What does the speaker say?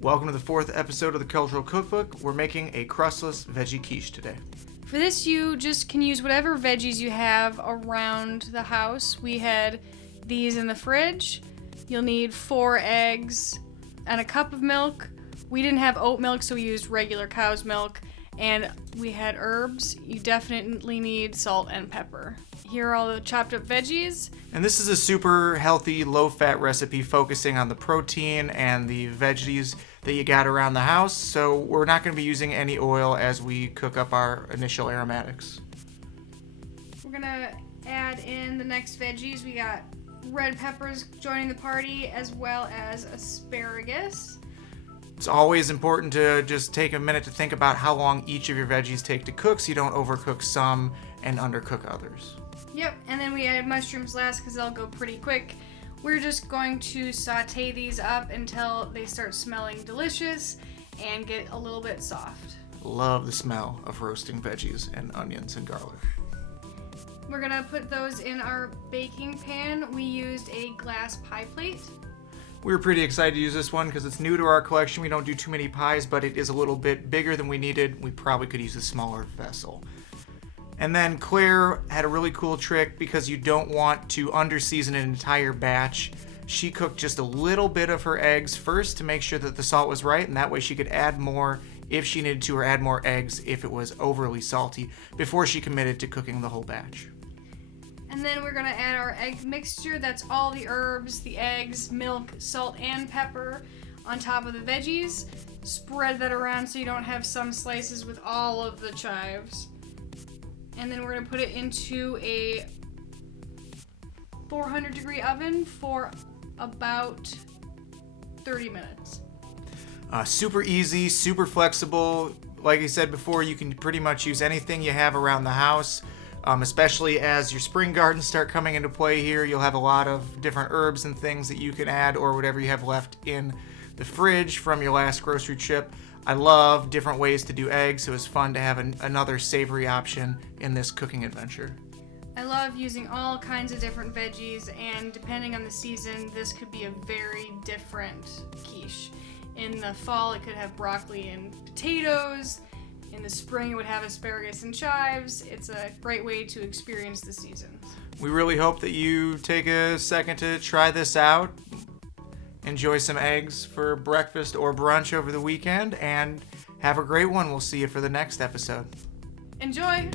Welcome to the fourth episode of the Cultural Cookbook. We're making a crustless veggie quiche today. For this, you just can use whatever veggies you have around the house. We had these in the fridge. You'll need 4 eggs and a cup of milk. We didn't have oat milk, so we used regular cow's milk. And we had herbs. You definitely need salt and pepper. Here are all the chopped up veggies. And this is a super healthy, low-fat recipe focusing on the protein and the veggies that you got around the house. So we're not going to be using any oil as we cook up our initial aromatics. We're gonna add in the next veggies. We got red peppers joining the party, as well as asparagus. It's always important to just take a minute to think about how long each of your veggies take to cook so you don't overcook some and undercook others. Yep, and then we added mushrooms last because they'll go pretty quick. We're just going to saute these up until they start smelling delicious and get a little bit soft. Love the smell of roasting veggies and onions and garlic. We're gonna put those in our baking pan. We used a glass pie plate. We were pretty excited to use this one because it's new to our collection. We don't do too many pies, but it is a little bit bigger than we needed. We probably could use a smaller vessel. And then Claire had a really cool trick because you don't want to underseason an entire batch. She cooked just a little bit of her eggs first to make sure that the salt was right, and that way she could add more if she needed to, or add more eggs if it was overly salty, before she committed to cooking the whole batch. And then we're gonna add our egg mixture. That's all the herbs, the eggs, milk, salt, and pepper on top of the veggies. Spread that around so you don't have some slices with all of the chives. And then we're gonna put it into a 400 degree oven for about 30 minutes. Super easy, super flexible. Like I said before, you can pretty much use anything you have around the house. Especially as your spring gardens start coming into play here, you'll have a lot of different herbs and things that you can add, or whatever you have left in the fridge from your last grocery trip. I love different ways to do eggs. It was fun to have another savory option in this cooking adventure. I love using all kinds of different veggies, and depending on the season, this could be a very different quiche. In the fall, it could have broccoli and potatoes. In the spring, it would have asparagus and chives. It's a great way to experience the season. We really hope that you take a second to try this out. Enjoy some eggs for breakfast or brunch over the weekend, and have a great one. We'll see you for the next episode. Enjoy!